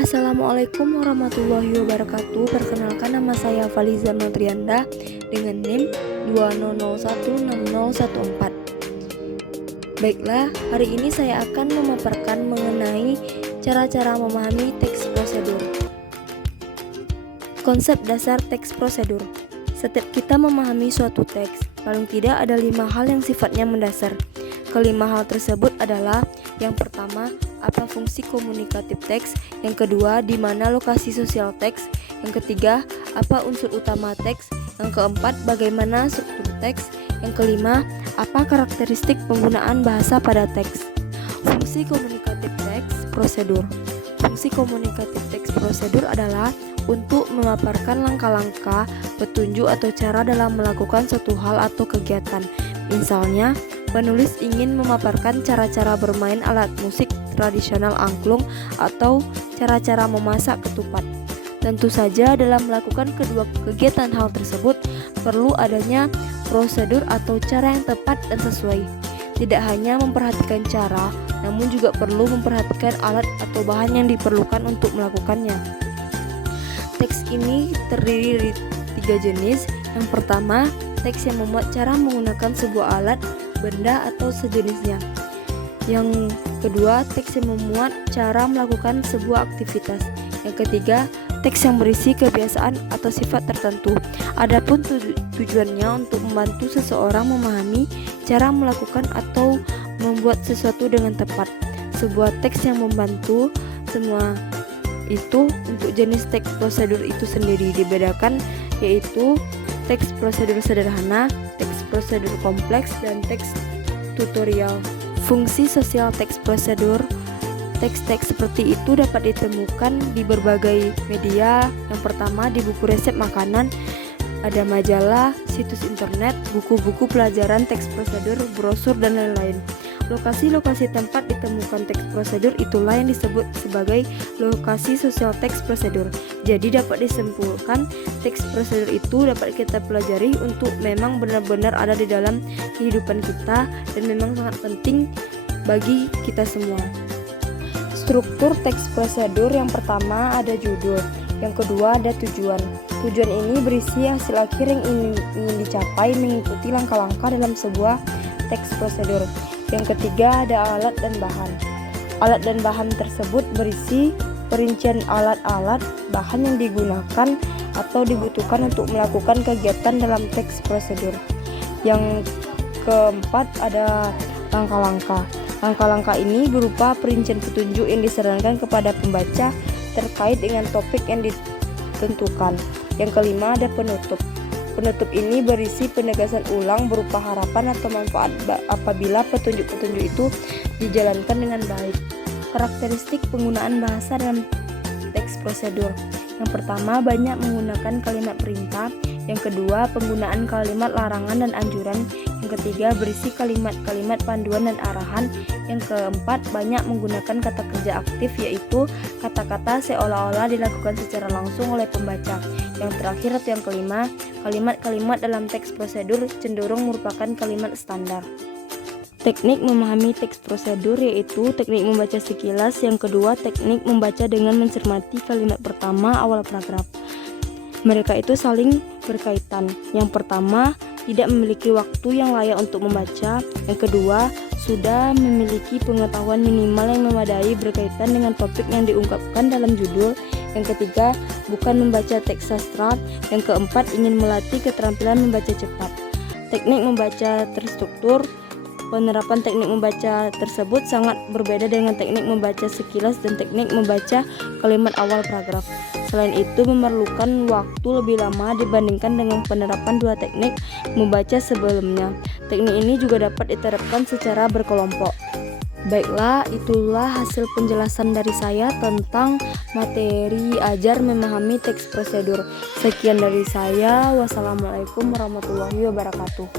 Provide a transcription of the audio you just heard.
Assalamualaikum warahmatullahi wabarakatuh. Perkenalkan, nama saya Faliza Notrianda dengan NIM 20016014. Baiklah, hari ini saya akan memaparkan mengenai cara-cara memahami teks prosedur. Konsep dasar teks prosedur. Setiap kita memahami suatu teks, paling tidak ada 5 hal yang sifatnya mendasar. Kelima hal tersebut adalah: yang pertama, apa fungsi komunikatif teks; yang kedua, di mana lokasi sosial teks; yang ketiga, apa unsur utama teks; yang keempat, bagaimana struktur teks; yang kelima, apa karakteristik penggunaan bahasa pada teks. Fungsi komunikatif teks prosedur. Fungsi komunikatif teks prosedur adalah untuk memaparkan langkah-langkah, petunjuk atau cara dalam melakukan suatu hal atau kegiatan. Misalnya, penulis ingin memaparkan cara-cara bermain alat musik tradisional angklung atau cara-cara memasak ketupat. Tentu saja dalam melakukan kedua kegiatan hal tersebut perlu adanya prosedur atau cara yang tepat dan sesuai. Tidak hanya memperhatikan cara, namun juga perlu memperhatikan alat atau bahan yang diperlukan untuk melakukannya. Teks ini terdiri dari 3 jenis. Yang pertama, teks yang memuat cara menggunakan sebuah alat, benda, atau sejenisnya. Yang kedua, teks yang memuat cara melakukan sebuah aktivitas. Yang ketiga, teks yang berisi kebiasaan atau sifat tertentu. Adapun tujuannya untuk membantu seseorang memahami cara melakukan atau membuat sesuatu dengan tepat. Sebuah teks yang membantu semua itu. Untuk jenis teks prosedur itu sendiri dibedakan, yaitu teks prosedur sederhana, teks prosedur kompleks, dan teks tutorial. Fungsi sosial teks prosedur. Teks-teks seperti itu dapat ditemukan di berbagai media. Yang pertama, di buku resep makanan, ada majalah, situs internet, buku-buku pelajaran teks prosedur, brosur, dan lain-lain. Lokasi-lokasi tempat ditemukan teks prosedur itulah yang disebut sebagai lokasi sosial teks prosedur. Jadi dapat disimpulkan, teks prosedur itu dapat kita pelajari untuk memang benar-benar ada di dalam kehidupan kita dan memang sangat penting bagi kita semua. Struktur teks prosedur: yang pertama ada judul, yang kedua ada tujuan. Tujuan ini berisi hasil akhir yang ingin dicapai mengikuti langkah-langkah dalam sebuah teks prosedur. Yang ketiga ada alat dan bahan. Alat dan bahan tersebut berisi perincian alat-alat, bahan yang digunakan atau dibutuhkan untuk melakukan kegiatan dalam teks prosedur. Yang keempat ada langkah-langkah. Langkah-langkah ini berupa perincian petunjuk yang disarankan kepada pembaca terkait dengan topik yang ditentukan. Yang kelima ada penutup. Penutup ini berisi penegasan ulang berupa harapan atau manfaat apabila petunjuk-petunjuk itu dijalankan dengan baik. Karakteristik penggunaan bahasa dalam teks prosedur. Yang pertama, banyak menggunakan kalimat perintah. Yang kedua, penggunaan kalimat larangan dan anjuran. Yang ketiga, berisi kalimat-kalimat panduan dan arahan. Yang keempat, banyak menggunakan kata kerja aktif, yaitu kata-kata seolah-olah dilakukan secara langsung oleh pembaca. Yang terakhir atau yang kelima, kalimat-kalimat dalam teks prosedur cenderung merupakan kalimat standar. Teknik memahami teks prosedur yaitu teknik membaca sekilas. Yang kedua, teknik membaca dengan mencermati kalimat pertama awal paragraf. Mereka itu saling berkaitan. Yang pertama, tidak memiliki waktu yang layak untuk membaca. Yang kedua, sudah memiliki pengetahuan minimal yang memadai berkaitan dengan topik yang diungkapkan dalam judul. Yang ketiga, bukan membaca teks sastra. Yang keempat, ingin melatih keterampilan membaca cepat. Teknik membaca terstruktur. Penerapan teknik membaca tersebut sangat berbeda dengan teknik membaca sekilas dan teknik membaca kalimat awal paragraf. Selain itu, memerlukan waktu lebih lama dibandingkan dengan penerapan dua teknik membaca sebelumnya. Teknik ini juga dapat diterapkan secara berkelompok. Baiklah, itulah hasil penjelasan dari saya tentang materi ajar memahami teks prosedur. Sekian dari saya. Wassalamualaikum warahmatullahi wabarakatuh.